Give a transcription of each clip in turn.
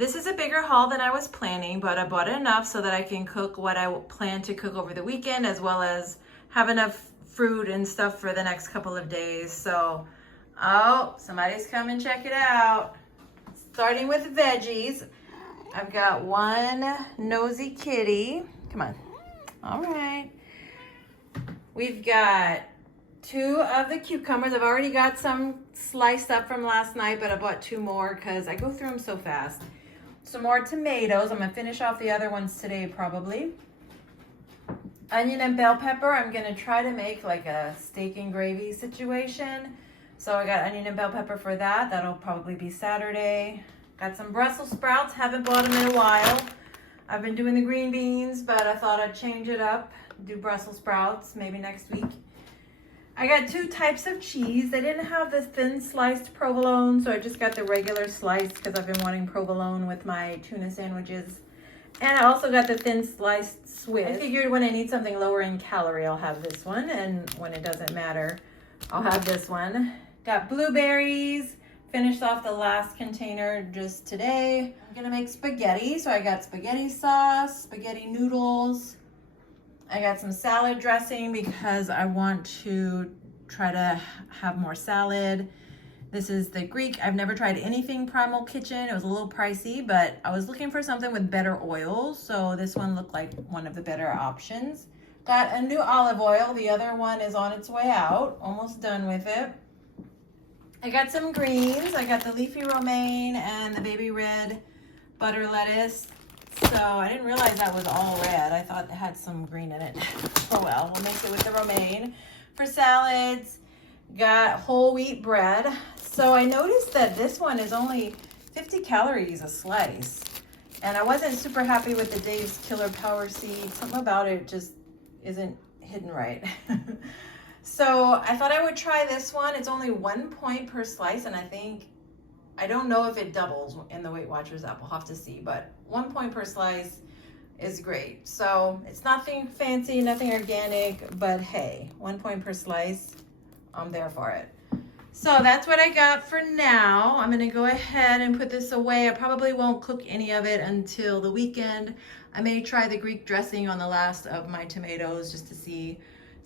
This is a bigger haul than I was planning, but I bought enough so that I can cook what I plan to cook over the weekend, as well as have enough fruit and stuff for the next couple of days. So, oh, somebody's come and check it out. Starting with Veggies. I've got one nosy kitty. Come on. All right. We've got 2 of the cucumbers. I've already got some sliced up from last night, but I bought 2 more because I go through them so fast. Some more tomatoes. I'm going to finish off the other ones today probably. Onion and bell pepper. I'm going to try to make like a steak and gravy situation. So I got onion and bell pepper for that. That'll probably be Saturday. Got some Brussels sprouts. Haven't bought them in a while. I've been doing the green beans, but I thought I'd change it up. Do Brussels sprouts maybe next week. I got 2 types of cheese. They didn't have the thin sliced provolone, so I just got the regular slice because I've been wanting provolone with my tuna sandwiches. And I also got the thin sliced Swiss. I figured when I need something lower in calorie, I'll have this one. And when it doesn't matter, I'll have this one. Got blueberries. Finished off the last container just today. I'm gonna make spaghetti. So I got spaghetti sauce, spaghetti noodles. I got some salad dressing because I want to try to have more salad. This is the Greek. I've never tried anything Primal Kitchen. It was a little pricey, but I was looking for something with better oil. So this one looked like one of the better options. Got a new olive oil. The other one is on its way out. Almost done with it. I got some greens. I got the leafy romaine and the baby red butter lettuce. So I didn't realize that was all red. I thought it had some green in it. Oh well, we'll make it with the romaine. For salads, got whole wheat bread. So I noticed that this one is only 50 calories a slice. And I wasn't super happy with the Dave's Killer Power Seed. Something about it just isn't hidden right. So I thought I would try this one. It's only 1 point per slice, and I don't know if it doubles in the Weight Watchers app. We'll have to see, but 1 point per slice is great. So it's nothing fancy, nothing organic, but hey, 1 point per slice, I'm there for it. So that's what I got for now. I'm gonna go ahead and put this away. I probably won't cook any of it until the weekend. I may try the Greek dressing on the last of my tomatoes just to see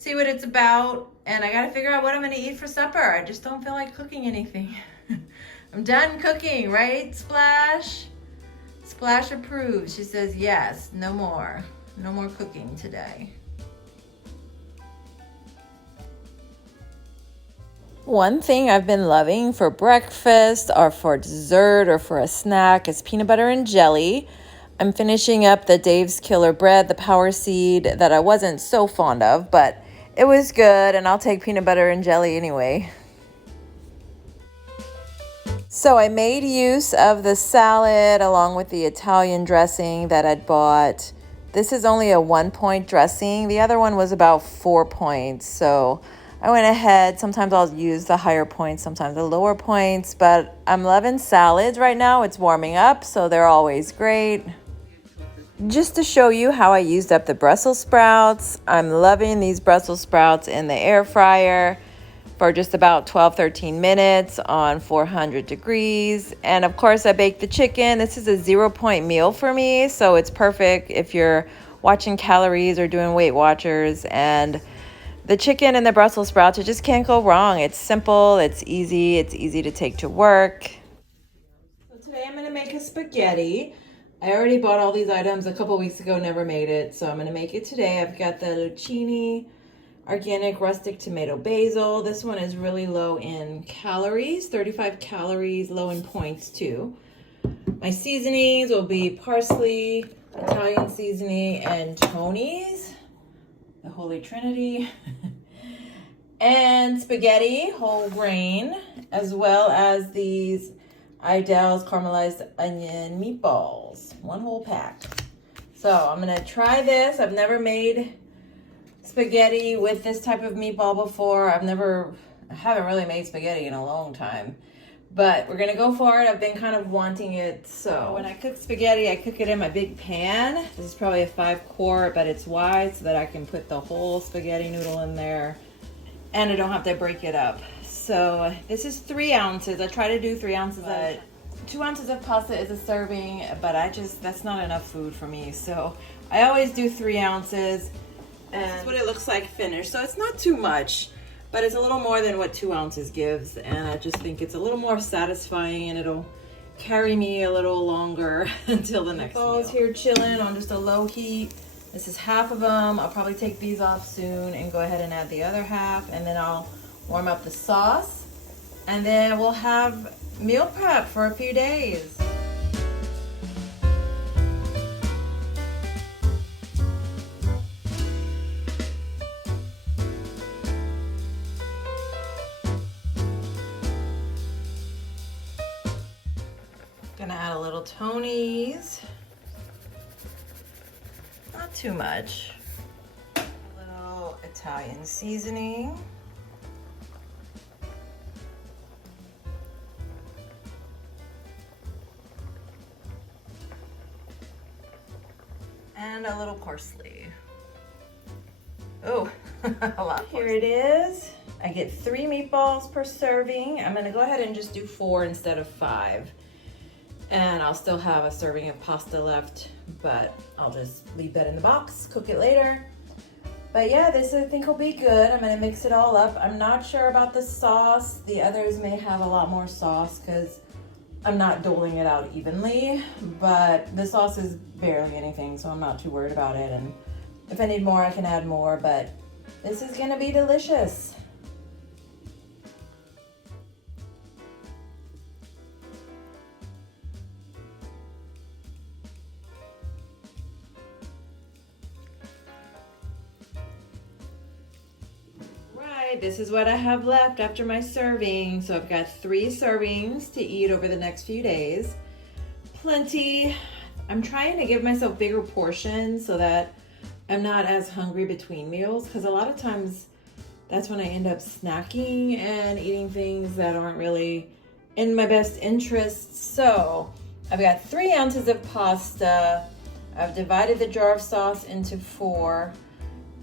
what it's about. And I gotta figure out what I'm gonna eat for supper. I just don't feel like cooking anything. I'm done cooking, right, Splash? Splash approves. She says yes, no more cooking today. One thing I've been loving for breakfast or for dessert or for a snack is peanut butter and jelly. I'm finishing up the Dave's Killer Bread, the Power Seed, that I wasn't so fond of, but it was good, and I'll take peanut butter and jelly anyway. So I made use of the salad along with the Italian dressing that I'd bought. This is only a 1 point dressing. The other one was about 4 points. So I went ahead. Sometimes I'll use the higher points, sometimes the lower points, but I'm loving salads right now. It's warming up, so they're always great. Just to show you how I used up the Brussels sprouts, I'm loving these Brussels sprouts in the air fryer for just about 12-13 minutes on 400 degrees. And of course I baked the chicken. This is a 0 point meal for me, so it's perfect if you're watching calories or doing Weight Watchers. And the chicken and the Brussels sprouts, you just can't go wrong. It's simple, it's easy to take to work. So today I'm gonna make a spaghetti. I already bought all these items a couple weeks ago, never made it, so I'm gonna make it today. I've got the Lucchini Organic Rustic Tomato Basil. This one is really low in calories, 35 calories, low in points too. My seasonings will be parsley, Italian seasoning, and Tony's, the Holy Trinity, and spaghetti, whole grain, as well as these Idell's caramelized onion meatballs, 1 whole pack. So I'm gonna try this. I've never made spaghetti with this type of meatball before. I haven't really made spaghetti in a long time, but we're gonna go for it. I've been kind of wanting it. So when I cook spaghetti, I cook it in my big pan. This is probably a 5-quart, but it's wide so that I can put the whole spaghetti noodle in there and I don't have to break it up. So this is 3 ounces. I try to do 3 ounces, but 2 ounces of pasta is a serving, but that's not enough food for me. So I always do 3 ounces. And this is what it looks like finished. So it's not too much, but it's a little more than what 2 ounces gives. And I just think it's a little more satisfying, and it'll carry me a little longer until the next meal. Here chilling on just a low heat. This is half of them. I'll probably take these off soon and go ahead and add the other half, and then I'll warm up the sauce, and then we'll have meal prep for a few days. Gonna add a little Tony's. Not too much. A little Italian seasoning. And a little parsley. Oh, a lot. Here it is. I get 3 meatballs per serving. I'm gonna go ahead and just do 4 instead of 5. And I'll still have a serving of pasta left, but I'll just leave that in the box, cook it later. But yeah, this I think will be good. I'm gonna mix it all up. I'm not sure about the sauce. The others may have a lot more sauce because I'm not doling it out evenly, but the sauce is barely anything, so I'm not too worried about it. And if I need more, I can add more, but this is gonna be delicious. This is what I have left after my serving. So I've got 3 servings to eat over the next few days. Plenty. I'm trying to give myself bigger portions so that I'm not as hungry between meals, because a lot of times that's when I end up snacking and eating things that aren't really in my best interests. So I've got 3 ounces of pasta. I've divided the jar of sauce into 4.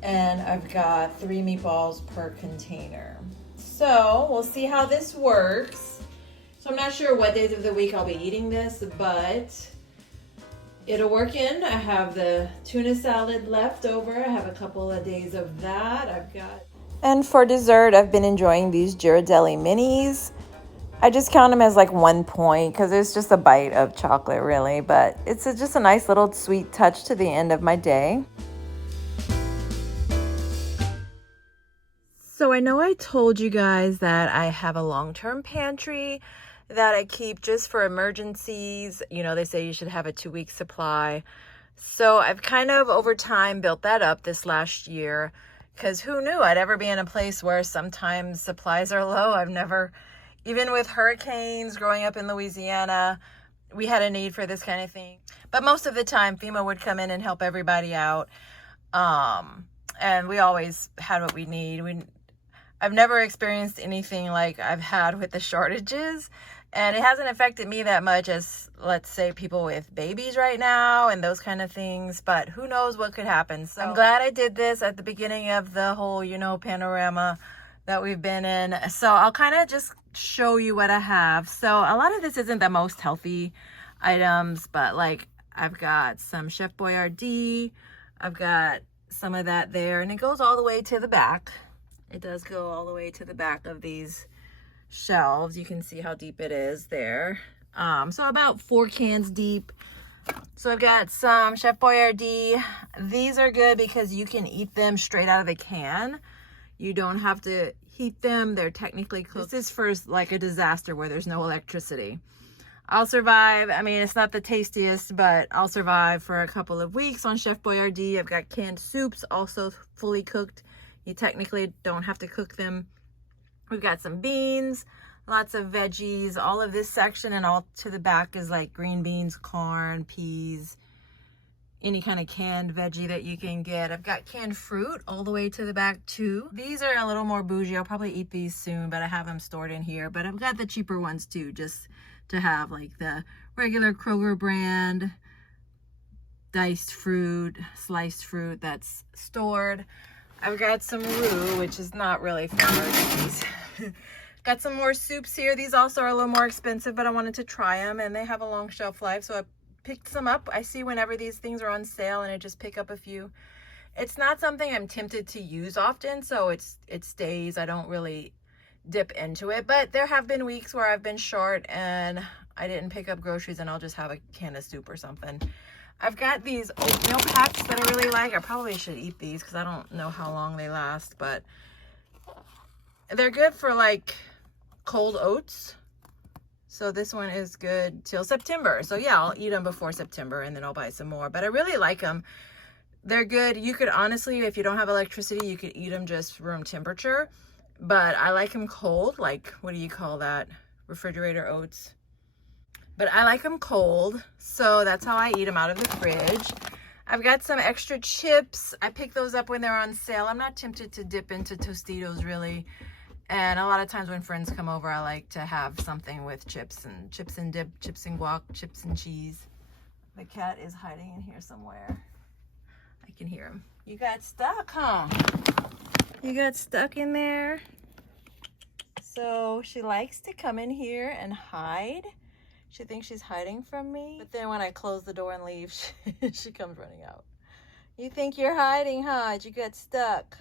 And I've got 3 meatballs per container. So we'll see how this works. So I'm not sure what days of the week I'll be eating this, but it'll work in. I have the tuna salad left over. I have a couple of days of that. And for dessert, I've been enjoying these Ghirardelli minis. I just count them as like 1 point because it's just a bite of chocolate really, but it's just a nice little sweet touch to the end of my day. So I know I told you guys that I have a long-term pantry that I keep just for emergencies. You know, they say you should have a 2-week supply. So I've kind of over time built that up this last year, because who knew I'd ever be in a place where sometimes supplies are low. I've never, even with hurricanes growing up in Louisiana, we had a need for this kind of thing. But most of the time FEMA would come in and help everybody out. And we always had what we need. I've never experienced anything like I've had with the shortages, and it hasn't affected me that much as, let's say, people with babies right now and those kind of things, but who knows what could happen. So I'm glad I did this at the beginning of the whole, panorama that we've been in. So I'll kind of just show you what I have. So a lot of this isn't the most healthy items, but like I've got some Chef Boyardee, I've got some of that there, and it goes all the way to the back. It does go all the way to the back of these shelves. You can see how deep it is there. So about 4 cans deep. So I've got some Chef Boyardee. These are good because you can eat them straight out of the can. You don't have to heat them. They're technically cooked. This is for like a disaster where there's no electricity. I'll survive. I mean, it's not the tastiest, but I'll survive for a couple of weeks on Chef Boyardee. I've got canned soups, also fully cooked. You technically don't have to cook them. We've got some beans, lots of veggies. All of this section and all to the back is like green beans, corn, peas, any kind of canned veggie that you can get. I've got canned fruit all the way to the back too. These are a little more bougie. I'll probably eat these soon, but I have them stored in here. But I've got the cheaper ones too, just to have like the regular Kroger brand diced fruit, sliced fruit that's stored. I've got some roux, which is not really for emergencies. Got some more soups here. These also are a little more expensive, but I wanted to try them, and they have a long shelf life, so I picked some up. I see whenever these things are on sale, and I just pick up a few. It's not something I'm tempted to use often, so it stays. I don't really dip into it, but there have been weeks where I've been short and I didn't pick up groceries, and I'll just have a can of soup or something. I've got these oatmeal packs that I really like. I probably should eat these because I don't know how long they last, but they're good for like cold oats. So this one is good till September. So yeah, I'll eat them before September and then I'll buy some more. But I really like them. They're good. You could honestly, if you don't have electricity, you could eat them just room temperature. But I like them cold. Like, what do you call that? Refrigerator oats. But I like them cold. So that's how I eat them out of the fridge. I've got some extra chips. I pick those up when they're on sale. I'm not tempted to dip into Tostitos really. And a lot of times when friends come over, I like to have something with chips and dip, chips and guac, chips and cheese. The cat is hiding in here somewhere. I can hear him. You got stuck, huh? You got stuck in there? So she likes to come in here and hide. She thinks she's hiding from me. But then when I close the door and leave, she comes running out. You think you're hiding, huh? You got stuck.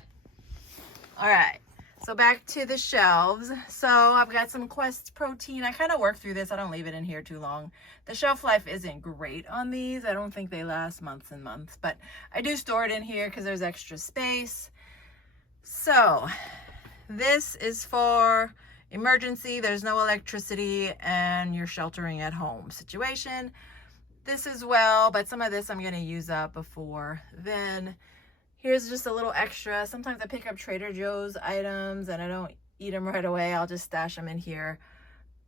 All right. So back to the shelves. So I've got some Quest protein. I kind of work through this. I don't leave it in here too long. The shelf life isn't great on these. I don't think they last months and months, but I do store it in here because there's extra space. So this is for emergency. There's no electricity and you're sheltering at home situation. This as well, but some of this I'm going to use up before then. Here's just a little extra. Sometimes I pick up Trader Joe's items and I don't eat them right away. I'll just stash them in here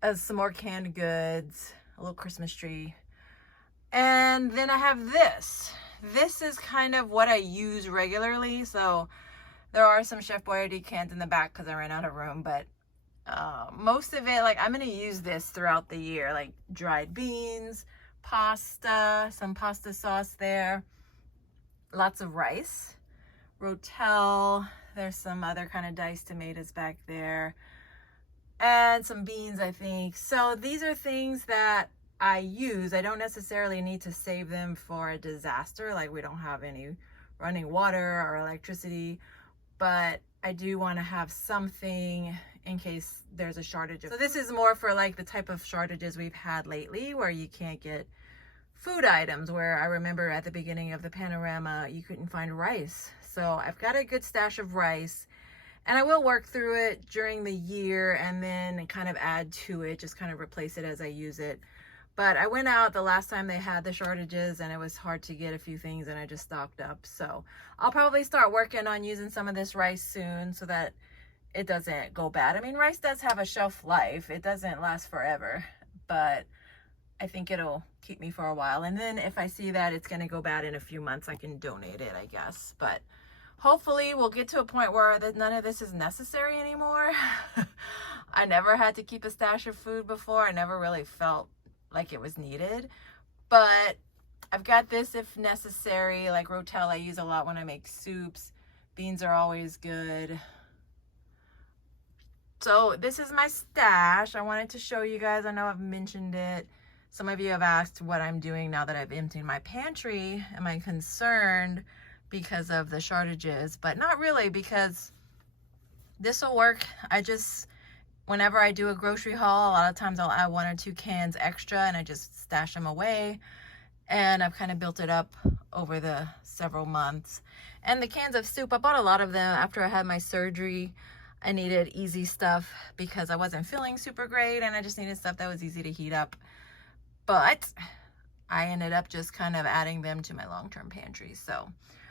as some more canned goods, a little Christmas tree. And then I have this. This is kind of what I use regularly. So there are some Chef Boyardee cans in the back because I ran out of room, but most of it, like I'm going to use this throughout the year, like dried beans, pasta, some pasta sauce there, lots of rice. Rotel, there's some other kind of diced tomatoes back there, and some beans, I think. So these are things that I use. I don't necessarily need to save them for a disaster, like we don't have any running water or electricity, but I do want to have something in case there's a shortage. So this is more for like the type of shortages we've had lately where you can't get food items, where I remember at the beginning of the panorama, you couldn't find rice. So I've got a good stash of rice and I will work through it during the year and then kind of add to it, just kind of replace it as I use it. But I went out the last time they had the shortages and it was hard to get a few things and I just stocked up. So I'll probably start working on using some of this rice soon so that it doesn't go bad. I mean, rice does have a shelf life. It doesn't last forever, but I think it'll keep me for a while. And then if I see that it's going to go bad in a few months, I can donate it, I guess. But hopefully we'll get to a point where none of this is necessary anymore. I never had to keep a stash of food before. I never really felt like it was needed. But I've got this if necessary. Like Rotel, I use a lot when I make soups. Beans are always good. So this is my stash. I wanted to show you guys. I know I've mentioned it. Some of you have asked what I'm doing now that I've emptied my pantry. Am I concerned because of the shortages? But not really, because this will work. Whenever I do a grocery haul, a lot of times I'll add 1 or 2 cans extra and I just stash them away. And I've kind of built it up over the several months. And the cans of soup, I bought a lot of them after I had my surgery. I needed easy stuff because I wasn't feeling super great and I just needed stuff that was easy to heat up. But I ended up just kind of adding them to my long-term pantry. So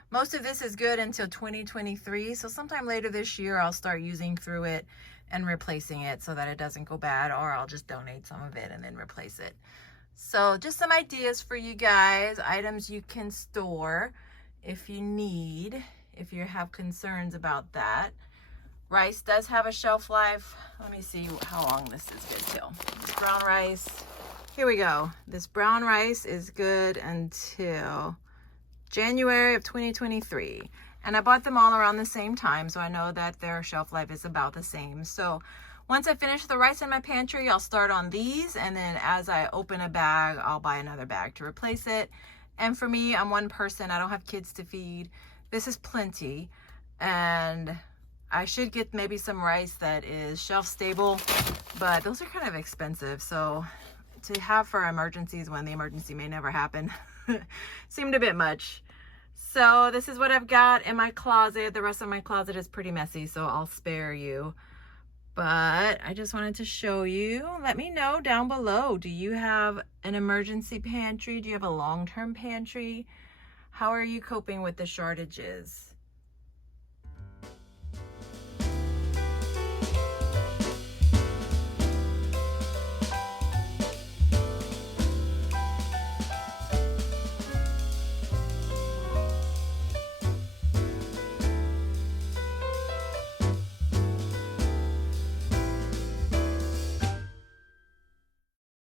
most of this is good until 2023. So sometime later this year, I'll start using through it and replacing it so that it doesn't go bad, or I'll just donate some of it and then replace it. So just some ideas for you guys, items you can store if you need, if you have concerns about that. Rice does have a shelf life. Let me see how long this is good till. This brown rice. Here we go. This brown rice is good until January of 2023. And I bought them all around the same time, so I know that their shelf life is about the same. So once I finish the rice in my pantry, I'll start on these, and then as I open a bag, I'll buy another bag to replace it. And for me, I'm one person, I don't have kids to feed. This is plenty, and I should get maybe some rice that is shelf stable, but those are kind of expensive. So to have for emergencies when the emergency may never happen seemed a bit much. So this is what I've got in my closet. The rest of my closet is pretty messy, so I'll spare you. But I just wanted to show you. Let me know down below. Do you have an emergency pantry? Do you have a long-term pantry? How are you coping with the shortages?